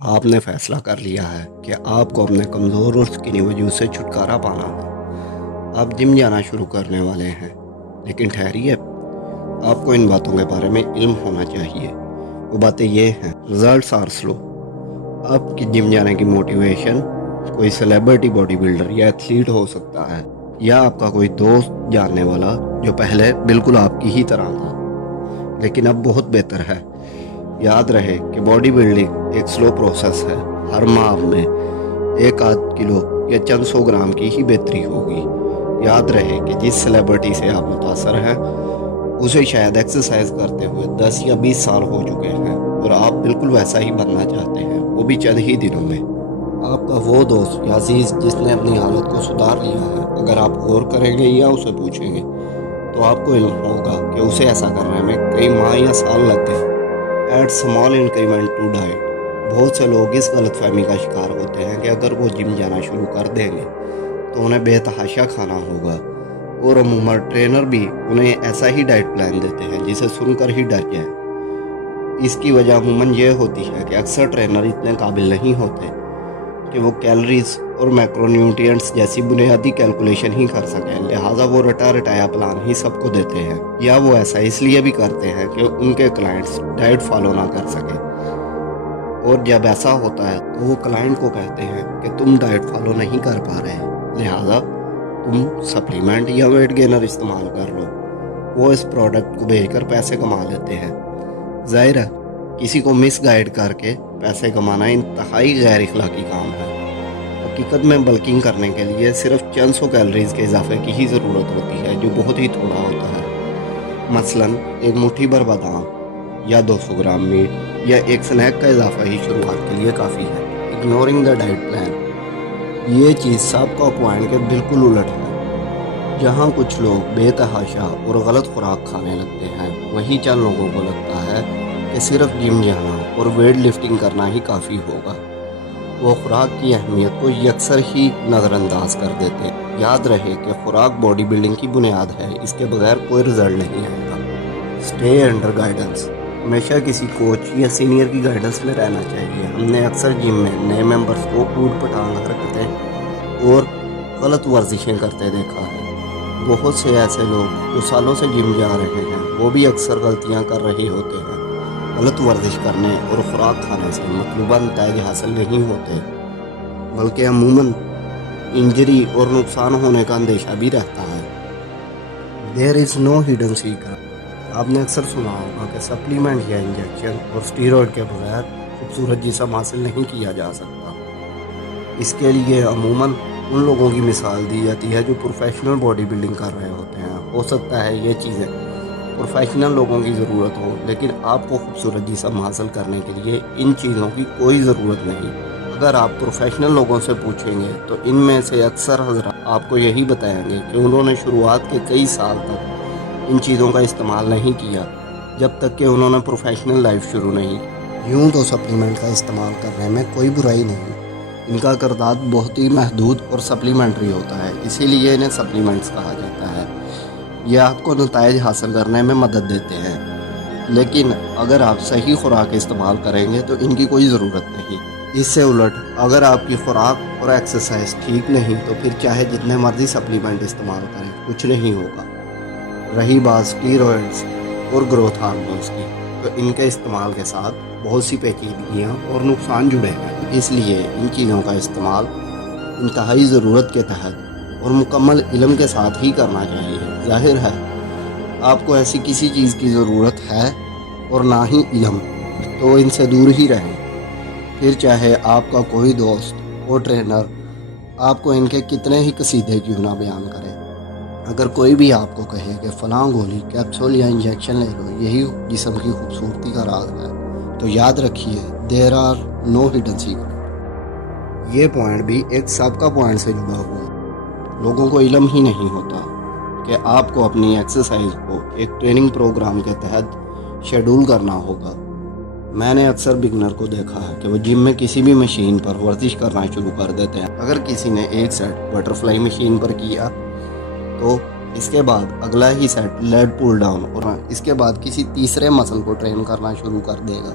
آپ نے فیصلہ کر لیا ہے کہ آپ کو اپنے کمزور اور سکنی وجود سے چھٹکارا پانا ہے۔ آپ جم جانا شروع کرنے والے ہیں، لیکن ٹھہریے، آپ کو ان باتوں کے بارے میں علم ہونا چاہیے۔ وہ باتیں یہ ہیں: رزلٹس آر سلو۔ آپ کی جم جانے کی موٹیویشن کوئی سیلیبریٹی باڈی بلڈر یا ایتھلیٹ ہو سکتا ہے، یا آپ کا کوئی دوست جاننے والا جو پہلے بالکل آپ کی ہی طرح تھا لیکن اب بہت بہتر ہے۔ یاد رہے کہ باڈی بلڈنگ ایک سلو پروسیس ہے۔ ہر ماہ میں 1-8 کلو یا چند سو گرام کی ہی بہتری ہوگی۔ یاد رہے کہ جس سیلیبریٹی سے آپ متاثر ہیں اسے شاید ایکسرسائز کرتے ہوئے 10 یا 20 سال ہو چکے ہیں، اور آپ بالکل ویسا ہی بننا چاہتے ہیں، وہ بھی چند ہی دنوں میں۔ آپ کا وہ دوست یا عزیز جس نے اپنی حالت کو سدھار لیا ہے، اگر آپ غور کریں گے یا اسے پوچھیں گے تو آپ کو علم ہوگا کہ اسے ایسا کرنے میں کئی ماہ یا سال لگ گئے۔ Add small increment to diet. بہت سے لوگ اس غلط فہمی کا شکار ہوتے ہیں کہ اگر وہ جم جانا شروع کر دیں گے تو انہیں بے تحاشا کھانا ہوگا، اور عموماً ٹرینر بھی انہیں ایسا ہی ڈائٹ پلان دیتے ہیں جسے سن کر ہی ڈر جائیں۔ اس کی وجہ عموماً یہ ہوتی ہے کہ اکثر ٹرینر اتنے قابل نہیں ہوتے کہ وہ کیلریز اور میکرو نیوٹرینٹس جیسی بنیادی کیلکولیشن ہی کر سکیں، لہٰذا وہ رٹایا پلان ہی سب کو دیتے ہیں، یا وہ ایسا اس لیے بھی کرتے ہیں کہ ان کے کلائنٹس ڈائٹ فالو نہ کر سکیں، اور جب ایسا ہوتا ہے تو وہ کلائنٹ کو کہتے ہیں کہ تم ڈائٹ فالو نہیں کر پا رہے، لہٰذا تم سپلیمنٹ یا ویٹ گینر استعمال کر لو۔ وہ اس پروڈکٹ کو بیچ کر پیسے کما لیتے ہیں۔ ظاہر ہے کسی کو مس گائیڈ کر کے پیسے کمانا انتہائی غیر اخلاقی کام ہے۔ حقیقت میں بلکنگ کرنے کے لیے صرف چند سو کیلریز کے اضافے کی ہی ضرورت ہوتی ہے، جو بہت ہی تھوڑا ہوتا ہے۔ مثلاً ایک مٹھی بھر بادام یا 200 گرام میٹ یا ایک سنیک کا اضافہ ہی شروعات کے لیے کافی ہے۔ اگنورنگ دا ڈائٹ پلان، یہ چیز سابقہ پوائنٹ کے بالکل الٹ ہے۔ جہاں کچھ لوگ بے تحاشا اور غلط خوراک کھانے لگتے ہیں، وہیں چند لوگوں کو لگتا ہے کہ صرف جم جانا اور ویٹ لفٹنگ کرنا ہی کافی ہوگا۔ وہ خوراک کی اہمیت کو یکسر ہی نظر انداز کر دیتے ہیں۔ یاد رہے کہ خوراک باڈی بلڈنگ کی بنیاد ہے، اس کے بغیر کوئی رزلٹ نہیں آئے گا۔ Stay under guidance. ہمیشہ کسی کوچ یا سینئر کی گائیڈنس میں رہنا چاہیے۔ ہم نے اکثر جم میں نئے ممبرز کو اوٹ پٹانگ حرکتیں اور غلط ورزشیں کرتے دیکھا ہے۔ بہت سے ایسے لوگ جو سالوں سے جم جا رہے ہیں، وہ بھی اکثر غلطیاں کر رہے ہوتے ہیں۔ غلط ورزش کرنے اور خوراک کھانے سے مطلوبہ نتائج حاصل نہیں ہوتے، بلکہ عموماً انجری اور نقصان ہونے کا اندیشہ بھی رہتا ہے۔ دیر از نو ہڈن سیکرٹ۔ آپ نے اکثر سنا ہوگا کہ سپلیمنٹ یا انجیکشن اور اسٹیرائڈ کے بغیر خوبصورت جسم حاصل نہیں کیا جا سکتا۔ اس کے لیے عموماً ان لوگوں کی مثال دی جاتی ہے جو پروفیشنل باڈی بلڈنگ کر رہے ہوتے ہیں۔ ہو سکتا ہے یہ چیزیں پروفیشنل لوگوں کی ضرورت ہو، لیکن آپ کو خوبصورت جسم حاصل کرنے کے لیے ان چیزوں کی کوئی ضرورت نہیں۔ اگر آپ پروفیشنل لوگوں سے پوچھیں گے تو ان میں سے اکثر حضرات آپ کو یہی بتائیں گے کہ انہوں نے شروعات کے کئی سال تک ان چیزوں کا استعمال نہیں کیا، جب تک کہ انہوں نے پروفیشنل لائف شروع نہیں کی۔ یوں تو سپلیمنٹ کا استعمال کرنے میں کوئی برائی نہیں، ان کا کردار بہت ہی محدود اور سپلیمنٹری ہوتا ہے، اسی لیے انہیں سپلیمنٹس کہا جاتا ہے۔ یہ آپ کو نتائج حاصل کرنے میں مدد دیتے ہیں، لیکن اگر آپ صحیح خوراک استعمال کریں گے تو ان کی کوئی ضرورت نہیں۔ اس سے الٹ اگر آپ کی خوراک اور ایکسرسائز ٹھیک نہیں تو پھر چاہے جتنے مرضی سپلیمنٹ استعمال کریں، کچھ نہیں ہوگا۔ رہی بات اسٹیرائڈز اور گروتھ ہارمونز کی، تو ان کے استعمال کے ساتھ بہت سی پیچیدگیاں اور نقصان جڑے ہیں، اس لیے ان چیزوں کا استعمال انتہائی ضرورت کے تحت اور مکمل علم کے ساتھ ہی کرنا چاہیے۔ ظاہر ہے آپ کو ایسی کسی چیز کی ضرورت ہے اور نہ ہی علم، تو ان سے دور ہی رہیں، پھر چاہے آپ کا کوئی دوست اور ٹرینر آپ کو ان کے کتنے ہی قصیدے کیوں نہ بیان کرے۔ اگر کوئی بھی آپ کو کہے کہ فلاں گولی، کیپسول یا انجیکشن لے لو، یہی جسم کی خوبصورتی کا راز ہے، تو یاد رکھیے there are no hidden secret. یہ پوائنٹ بھی ایک سابقہ پوائنٹ سے جڑا ہوا ہے۔ لوگوں کو علم ہی نہیں ہوتا کہ آپ کو اپنی ایکسرسائز کو ایک ٹریننگ پروگرام کے تحت شیڈول کرنا ہوگا۔ میں نے اکثر بگنر کو دیکھا ہے کہ وہ جم میں کسی بھی مشین پر ورزش کرنا شروع کر دیتے ہیں۔ اگر کسی نے ایک سیٹ بٹرفلائی مشین پر کیا تو اس کے بعد اگلا ہی سیٹ لیڈ پول ڈاؤن، اور اس کے بعد کسی تیسرے مسل کو ٹرین کرنا شروع کر دے گا۔